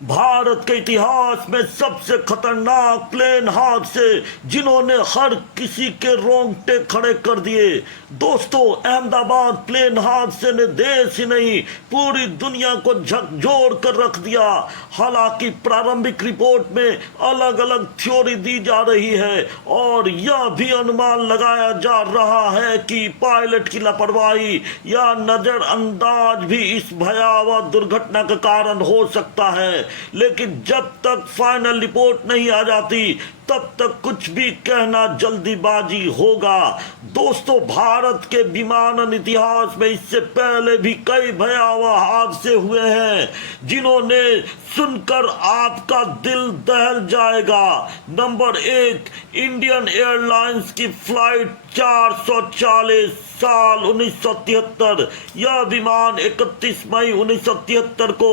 भारत के इतिहास में सबसे खतरनाक प्लेन हादसे जिन्होंने हर किसी के रोंगटे खड़े कर दिए। दोस्तों, अहमदाबाद प्लेन हादसे ने देश ही नहीं पूरी दुनिया को झकझोर कर रख दिया। हालांकि प्रारंभिक रिपोर्ट में अलग अलग थ्योरी दी जा रही है और यह भी अनुमान लगाया जा रहा है कि पायलट की लापरवाही या नजरअंदाज भी इस भयावह दुर्घटना का कारण हो सकता है। लेकिन जब तक फाइनल रिपोर्ट नहीं आ जाती तब तक कुछ भी कहना जल्दीबाजी होगा। दोस्तों, भारत के विमानन इतिहास में इससे पहले भी कई भयावह हादसे हुए हैं जिन्होंने सुनकर आपका दिल दहल जाएगा। नंबर 1, इंडियन एयरलाइंस की फ्लाइट 440 साल 1973। यह विमान 31 मई 1973 को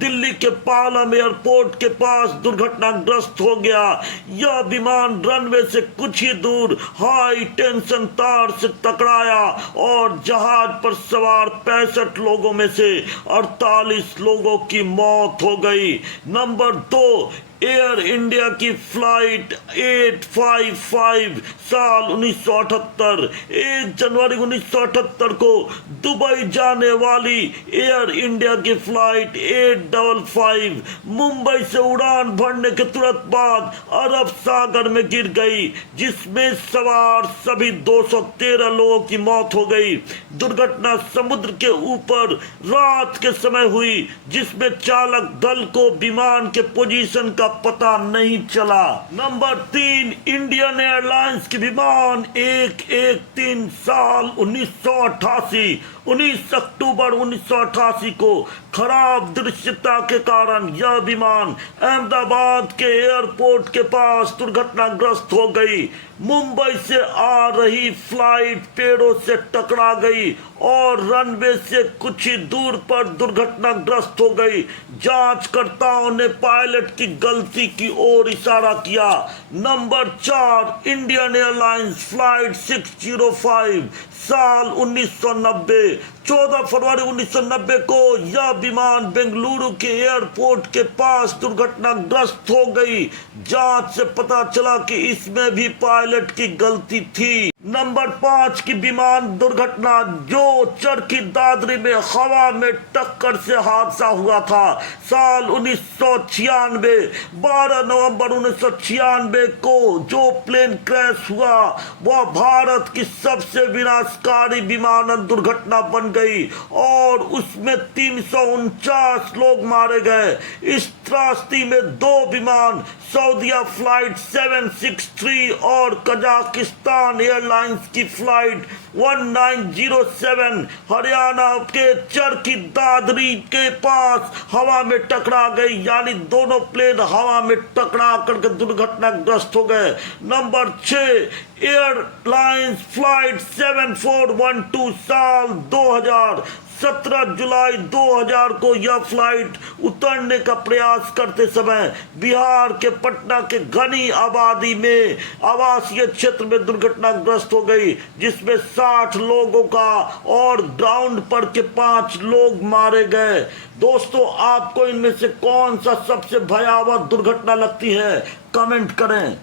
दिल्ली के पालम एयरपोर्ट के पास दुर्घटनाग्रस्त हो गया। यह विमान रनवे से कुछ ही दूर हाई टेंशन तार से टकराया और जहाज पर सवार 65 लोगों में से 48 लोगों की मौत हो गई। नंबर 2, एयर इंडिया की फ्लाइट 855 साल 1978। 1 जनवरी 1978 को दुबई जाने वाली एयर इंडिया की फ्लाइट 855 मुंबई से उड़ान भरने के तुरंत बाद अरब सागर में गिर गई, जिसमें सवार सभी 213 लोगों की मौत हो गई। दुर्घटना समुद्र के ऊपर रात के समय हुई, जिसमें चालक दल को विमान के पोजीशन का पता नहीं चला। नंबर 3, इंडियन एयरलाइंस की विमान 113 साल 1988। 19 अक्टूबर 1988 को खराब दृश्यता के कारण यह विमान अहमदाबाद के एयरपोर्ट के पास दुर्घटनाग्रस्त हो गई। मुंबई से आ रही फ्लाइट पेड़ों से टकरा गई और रनवे से कुछ ही दूर पर दुर्घटनाग्रस्त हो गई। जांचकर्ताओं ने पायलट की गलती की ओर इशारा किया। नंबर 4, इंडियन एयरलाइंस फ्लाइट 605 साल 1990। 14 फरवरी 1990 को यह विमान बेंगलुरु के एयरपोर्ट के पास दुर्घटनाग्रस्त हो गई। जांच से पता चला कि इसमें भी पायलट की गलती थी। नंबर 5 की विमान दुर्घटना जो चरखी दादरी में हवा में टक्कर से हादसा हुआ था साल 1996। 12 नवंबर 1996 को जो प्लेन क्रैश हुआ वह भारत की सबसे विनाशकारी विमानन दुर्घटना बन गई और उसमें 349 लोग मारे गए। इस त्रासदी में 2 विमान सऊदीया फ्लाइट 763 और कजाकिस्तान एयरलाइंस की फ्लाइट 1907 हरियाणा के चरखी दादरी के पास हवा में टकरा गई, यानी दोनों प्लेन हवा में टकरा करके दुर्घटनाग्रस्त हो गए। नंबर 6, एयरलाइंस फ्लाइट 7412 साल 2000। 17 जुलाई 2000 को यह फ्लाइट उतरने का प्रयास करते समय बिहार के पटना के घनी आबादी में आवासीय क्षेत्र में दुर्घटनाग्रस्त हो गई, जिसमें 60 लोगों का और ग्राउंड पर के 5 लोग मारे गए। दोस्तों, आपको इनमें से कौन सा सबसे भयावह दुर्घटना लगती है? कमेंट करें।